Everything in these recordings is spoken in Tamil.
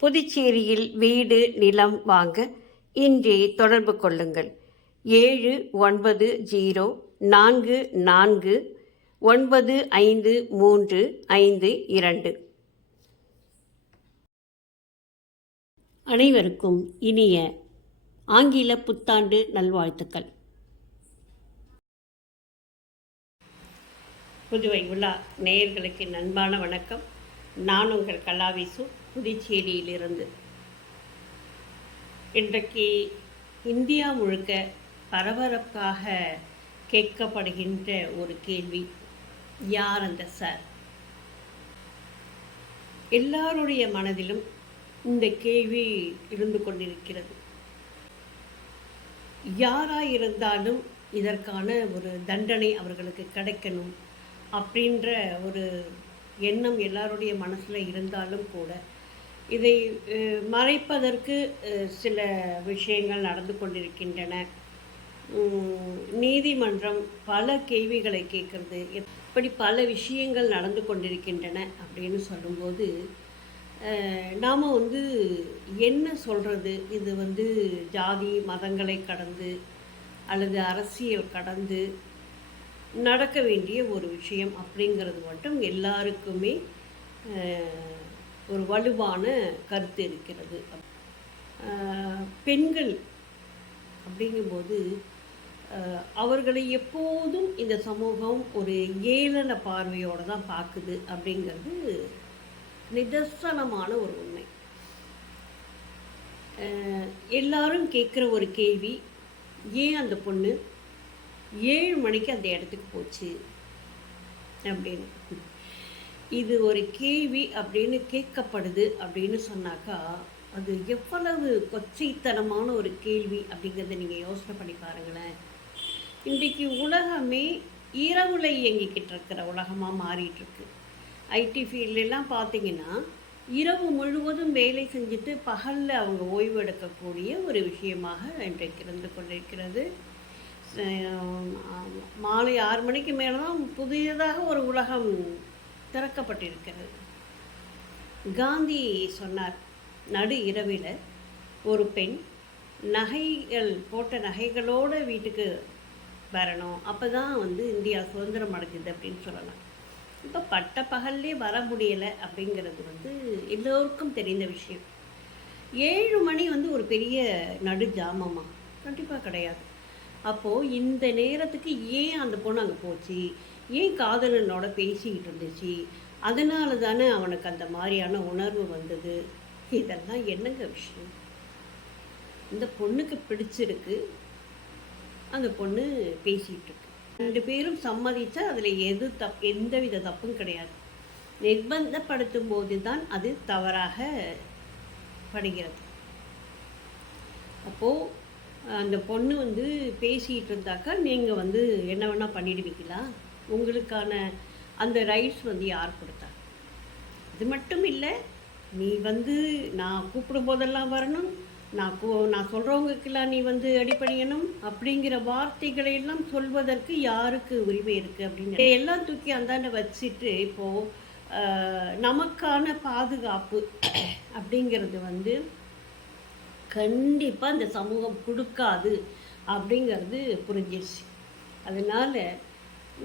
புதுச்சேரியில் வீடு நிலம் வாங்க இன்றே தொடர்பு கொள்ளுங்கள். ஏழு ஒன்பது ஜீரோ நான்கு நான்கு ஒன்பது ஐந்து மூன்று ஐந்து இரண்டு. அனைவருக்கும் இனிய ஆங்கில புத்தாண்டு நல்வாழ்த்துக்கள். புதுவை உலா நேயர்களுக்கு நண்பான வணக்கம். நான் உங்கள் கலாவிசு. புதுச்சேரியிலிருந்து. இன்றைக்கு இந்தியா முழுக்க பரபரப்பாக கேட்கப்படுகின்ற ஒரு கேள்வி யார் அந்த சார்? எல்லாருடைய மனதிலும் இந்த கேள்வி இருந்து கொண்டிருக்கிறது. யாராக இருந்தாலும் இதற்கான ஒரு தண்டனை அவர்களுக்கு கிடைக்கணும் அப்படின்ற ஒரு எண்ணம் எல்லாருடைய மனசில் இருந்தாலும் கூட இதை மறைப்பதற்கு சில விஷயங்கள் நடந்து கொண்டிருக்கின்றன. நீதிமன்றம் பல கேள்விகளை கேட்கறது. இப்படி பல விஷயங்கள் நடந்து கொண்டிருக்கின்றன அப்படின்னு சொல்லும்போது நாம் வந்து என்ன சொல்கிறது இது வந்து ஜாதி மதங்களை கடந்து அல்லது அரசியல் கடந்து நடக்க வேண்டிய ஒரு விஷயம் அப்படிங்கிறது மட்டும் எல்லாருக்குமே ஒரு வலுவான கருத்து இருக்கிறது. பெண்கள் அப்படிங்கும்போது அவர்களை எப்போதும் இந்த சமூகம் ஒரு ஏளன பார்வையோடு தான் பார்க்குது அப்படிங்கிறது நிதர்சனமான ஒரு உண்மை. எல்லாரும் கேட்குற ஒரு கேள்வி ஏன் அந்த பொண்ணு? ஏழு மணிக்கு அந்த இடத்துக்கு போச்சு? அப்படின்னு. இது ஒரு கேள்வி அப்படின்னு கேட்கப்படுது அப்படின்னு சொன்னாக்கா அது எவ்வளவு கொச்சைத்தனமான ஒரு கேள்வி அப்படிங்கிறத நீங்கள் யோசனை பண்ணி பாருங்களேன். இன்றைக்கு உலகமே இரவுல இயங்கிக்கிட்டு இருக்கிற உலகமாக மாறிட்டுருக்கு. ஐடி ஃபீல்டெல்லாம் பார்த்தீங்கன்னா இரவு முழுவதும் வேலை செஞ்சுட்டு பகலில் அவங்க ஓய்வு எடுக்கக்கூடிய ஒரு விஷயமாக இன்றைக்கு இருந்து கொண்டிருக்கிறது. மாலை ஆறு மணிக்கு மேலே தான் புதியதாக ஒரு உலகம் திறக்கப்பட்டிருக்கிறது. காந்தி சொன்னார் நடு இரவில் ஒரு பெண் நகைகள் போட்ட நகைகளோட வீட்டுக்கு வரணும். அப்போ தான் வந்து இந்தியா சுதந்திரம் அடைஞ்சது அப்படின்னு சொல்லலாம். இப்போ பட்ட பகல்லே வர முடியலை அப்படிங்கிறது வந்து எல்லோருக்கும் தெரிந்த விஷயம். ஏழு மணி வந்து ஒரு பெரிய நடு ஜாமமா? கண்டிப்பாக கிடையாது. அப்போது இந்த நேரத்துக்கு ஏன் அந்த பொண்ணு அங்கே போச்சு? ஏன் காதலனோட பேசிக்கிட்டு இருந்துச்சு? அதனால தானே அவனுக்கு அந்த மாதிரியான உணர்வு வந்தது? இதெல்லாம் என்னங்க விஷயம்? இந்த பொண்ணுக்கு பிடிச்சிருக்கு. அந்த பொண்ணு பேசிகிட்டு இருக்கு. ரெண்டு பேரும் சம்மதிச்சா அதில் எது தப் எந்த வித தப்பும் கிடையாது. நிர்பந்தப்படுத்தும் போது தான் அது தவறாக படுகிறது. அப்போது அந்த பொண்ணு வந்து பேசிகிட்டு இருந்தாக்கா நீங்கள் வந்து என்ன வேணால் பண்ணிடுவீங்களா? உங்களுக்கான அந்த ரைட்ஸ் வந்து யார் கொடுத்தா? இது மட்டும் இல்லை நீ வந்து நான் கூப்பிடும் போதெல்லாம் வரணும் நான் கூ நான் சொல்கிறவங்களுக்கெல்லாம் நீ வந்து அடிப்படையணும் அப்படிங்கிற வார்த்தைகளை எல்லாம் சொல்வதற்கு யாருக்கு உரிமை இருக்குது அப்படின்னு எல்லாம் தூக்கி அந்தாண்ட வச்சுட்டு இப்போது நமக்கான பாதுகாப்பு அப்படிங்கிறது வந்து கண்டிப்பாக இந்த சமூகம் கொடுக்காது அப்படிங்கிறது புரிஞ்சிருச்சு. அதனால்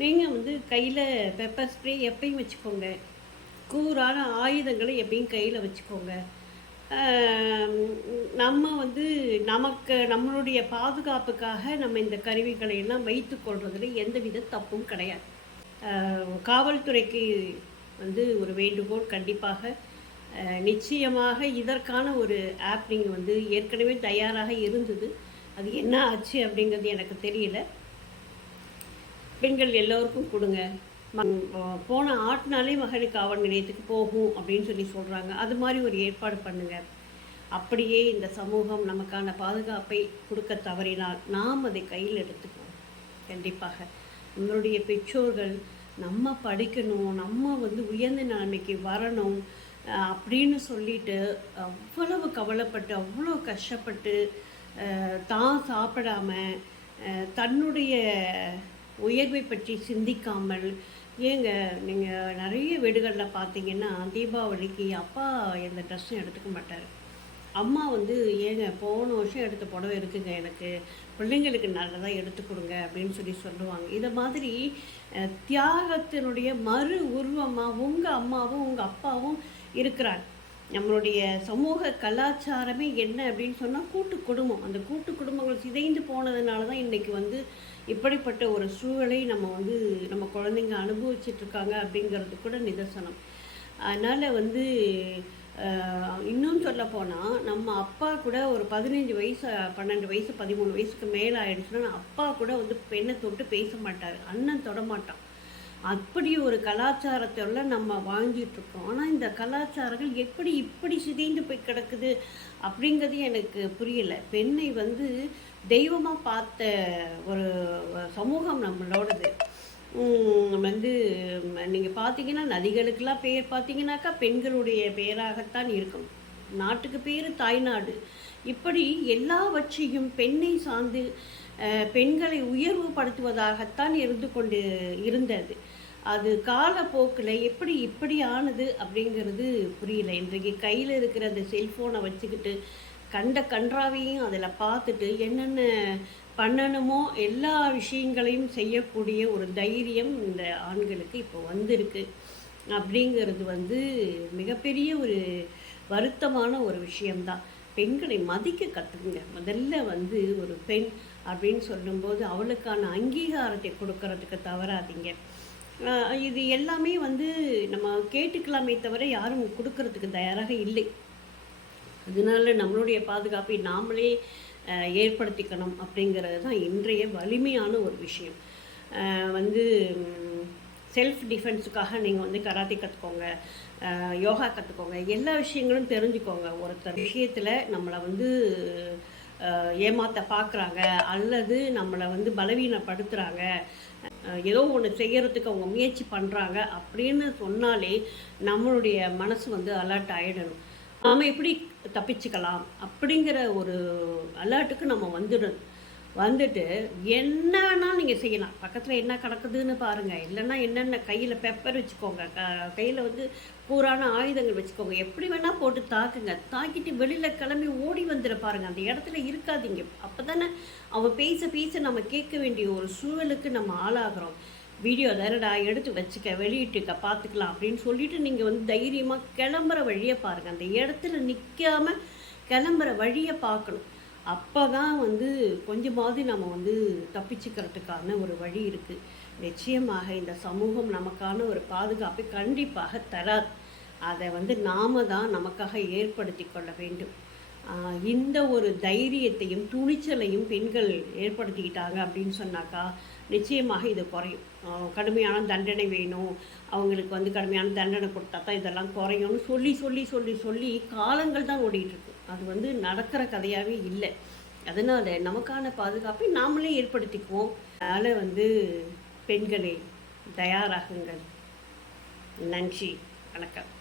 நீங்கள் வந்து கையில் பெப்பர் ஸ்ப்ரே எப்பயும் வச்சுக்கோங்க. கூரான ஆயுதங்களை எப்பயும் கையில் வச்சுக்கோங்க. நம்ம வந்து நமக்கு நம்மளுடைய பாதுகாப்புக்காக நம்ம இந்த கருவிகளை எல்லாம் வைத்து கொள்வதில் எந்தவித தப்பும் கிடையாது. காவல்துறைக்கு வந்து ஒரு வேண்டுகோள் கண்டிப்பாக. நிச்சயமாக இதற்கான ஒரு ஆப் நீங்கள் வந்து ஏற்கனவே தயாராக இருந்தது. அது என்ன ஆச்சு அப்படிங்கிறது எனக்கு தெரியல. பெண்கள் எல்லோருக்கும் கொடுங்க. ம- போன ஆட்டினாலே மகளிர் காவல் நிலையத்துக்கு போகும் அப்படின்னு சொல்லி சொல்கிறாங்க அது மாதிரி ஒரு ஏற்பாடு பண்ணுங்க. அப்படியே இந்த சமூகம் நமக்கான பாதுகாப்பை கொடுக்க தவறினால் நாம் அதை கையில் எடுத்துக்குவோம் கண்டிப்பாக. நம்மளுடைய பெற்றோர்கள் நம்ம படிக்கணும் நம்ம வந்து உயர்ந்த நிலைமைக்கு வரணும் அப்படின்னு சொல்லிட்டு அவ்வளவு கவலைப்பட்டு அவ்வளோ கஷ்டப்பட்டு தான் சாப்பிடாம தன்னுடைய உயர்வை பற்றி சிந்திக்காமல் ஏங்க நீங்கள் நிறைய வீடுகளில் பார்த்தீங்கன்னா தீபாவளிக்கு அப்பா எந்த ட்ரெஸ்ஸும் எடுத்துக்க மாட்டார். அம்மா வந்து ஏங்க போன வருஷம் எடுத்த புடவை இருக்குங்க எனக்கு. பிள்ளைங்களுக்கு நல்லதாக எடுத்து கொடுங்க அப்படின்னு சொல்லி சொல்லுவாங்க. இதை மாதிரி தியாகத்தினுடைய மறு உருவமாக உங்கள் அம்மாவும் உங்கள் அப்பாவும் இருக்கிறாங்க. நம்மளுடைய சமூக கலாச்சாரமே என்ன அப்படின்னு சொன்னால் கூட்டு குடும்பம். அந்த கூட்டு குடும்பங்கள் சிதைந்து போனதுனால தான் இன்றைக்கி வந்து இப்படிப்பட்ட ஒரு சூழலை நம்ம வந்து நம்ம குழந்தைங்க அனுபவிச்சிட்ருக்காங்க அப்படிங்கிறது கூட நிதர்சனம். அதனால் வந்து இன்னும் சொல்ல போனால் நம்ம அப்பா கூட ஒரு பதினஞ்சு வயசு பன்னெண்டு வயசு பதிமூணு வயசுக்கு மேலே ஆயிடுச்சுன்னா அப்பா கூட வந்து பெண்ணை தொட்டு பேச மாட்டார். அண்ணன் தொட மாட்டான். அப்படி ஒரு கலாச்சாரத்தோட நம்ம வாழ்ந்துட்டுருக்கோம் ஆனால் இந்த கலாச்சாரங்கள் எப்படி இப்படி சிதைந்து போய் கிடக்குது அப்படிங்கிறது எனக்கு புரியலை. பெண்ணை வந்து தெய்வமாக பார்த்த ஒரு சமூகம் நம்மளோடது. வந்து நீங்கள் பார்த்தீங்கன்னா நதிகளுக்கெல்லாம் பேர் பார்த்தீங்கன்னாக்கா பெண்களுடைய பெயராகத்தான் இருக்கும். நாட்டுக்கு பேர் தாய்நாடு. இப்படி எல்லாவற்றையும் பெண்ணை சார்ந்து பெண்களை உயர்வுபடுத்துவதாகத்தான் இருந்து கொண்டு இருந்தது. அது காலப்போக்கில் எப்படி இப்படி ஆனது அப்படிங்கிறது புரியல. இன்றைக்கு கையில் இருக்கிற அந்த செல்ஃபோனை வச்சுக்கிட்டு கண்ட கன்றாவையும் அதில் பார்த்துட்டு என்னென்ன பண்ணணுமோ எல்லா விஷயங்களையும் செய்யக்கூடிய ஒரு தைரியம் இந்த ஆண்களுக்கு இப்போ வந்திருக்கு. அப்படிங்கிறது வந்து மிகப்பெரிய ஒரு வருத்தமான ஒரு விஷயம்தான். பெண்களை மதிக்க கற்றுக்குங்க முதல்ல வந்து ஒரு பெண் அப்படின்னு சொல்லும்போது அவளுக்கான அங்கீகாரத்தை கொடுக்கறதுக்கு தவறாதீங்க. இது எல்லாமே வந்து நம்ம கேட்டுக்கலாமே தவிர யாரும் கொடுக்கறதுக்கு தயாராக இல்லை. அதனால நம்மளுடைய பாதுகாப்பை நாமளே ஏற்படுத்திக்கணும் அப்படிங்கிறது தான் இன்றைய வலிமையான ஒரு விஷயம். வந்து செல்ஃப் டிஃபென்ஸுக்காக நீங்கள் வந்து கராத்தே கற்றுக்கோங்க யோகா கற்றுக்கோங்க எல்லா விஷயங்களும் தெரிஞ்சுக்கோங்க. ஒருத்தர் விஷயத்தில் நம்மளை வந்து ஏமாத்த பார்க்குறாங்க அல்லது நம்மளை வந்து பலவீனப்படுத்துகிறாங்க ஏதோ ஒன்று செய்கிறதுக்கு அவங்க முயற்சி பண்ணுறாங்க அப்படின்னு சொன்னாலே நம்மளுடைய மனசு வந்து அலர்ட் ஆகிடணும் நாம் எப்படி தப்பிச்சுக்கலாம் அப்படிங்கிற ஒரு அலர்ட்டுக்கு நம்ம வந்துடணும் வந்துட்டு என்ன வேணால் நீங்கள் செய்யலாம். பக்கத்தில் என்ன கிடக்குதுன்னு பாருங்கள் இல்லைன்னா என்னென்ன கையில் பெப்பர் வச்சுக்கோங்க. க கையில் வந்து பூரான ஆயுதங்கள் வச்சுக்கோங்க. எப்படி வேணால் போட்டு தாக்குங்க. தாக்கிட்டு வெளியில் கிளம்பி ஓடி வந்துட பாருங்கள் அந்த இடத்துல இருக்காதீங்க. அப்போ தானே அவன் பேச பேச நம்ம கேட்க வேண்டிய ஒரு சூழலுக்கு நம்ம ஆளாகிறோம். வீடியோ தரடா எடுத்து வச்சுக்க வெளியிட்டுக்க பார்த்துக்கலாம் அப்படின்னு சொல்லிட்டு நீங்கள் வந்து தைரியமாக கிளம்புற வழியை பாருங்கள் அந்த இடத்துல நிற்காம கிளம்புற வழியை பார்க்கணும். அப்போ தான் வந்து கொஞ்சமாவது நம்ம வந்து தப்பிச்சுக்கிறதுக்கான ஒரு வழி இருக்குது நிச்சயமாக இந்த சமூகம் நமக்கான ஒரு பாதுகாப்பை கண்டிப்பாக தராது. அதை வந்து நாம தான் நமக்காக ஏற்படுத்தி கொள்ள வேண்டும். இந்த ஒரு தைரியத்தையும் துணிச்சலையும் பெண்கள் ஏற்படுத்திக்கிட்டாங்க அப்படின்னு சொன்னாக்கா நிச்சயமாக இது குறையும். கடுமையான தண்டனை வேணும். அவங்களுக்கு வந்து கடுமையான தண்டனை கொடுத்தா தான் இதெல்லாம் குறையும்னு சொல்லி சொல்லி சொல்லி சொல்லி காலங்கள் தான் ஓடிட்டுருக்கு. அது வந்து நடக்கிற கதையாகவே இல்லை. அதனால் நமக்கான பாதுகாப்பை நாமளே ஏற்படுத்திக்குவோம். அதனால் வந்து பெண்களே தயாராகுங்கள். நன்றி. வணக்கம்.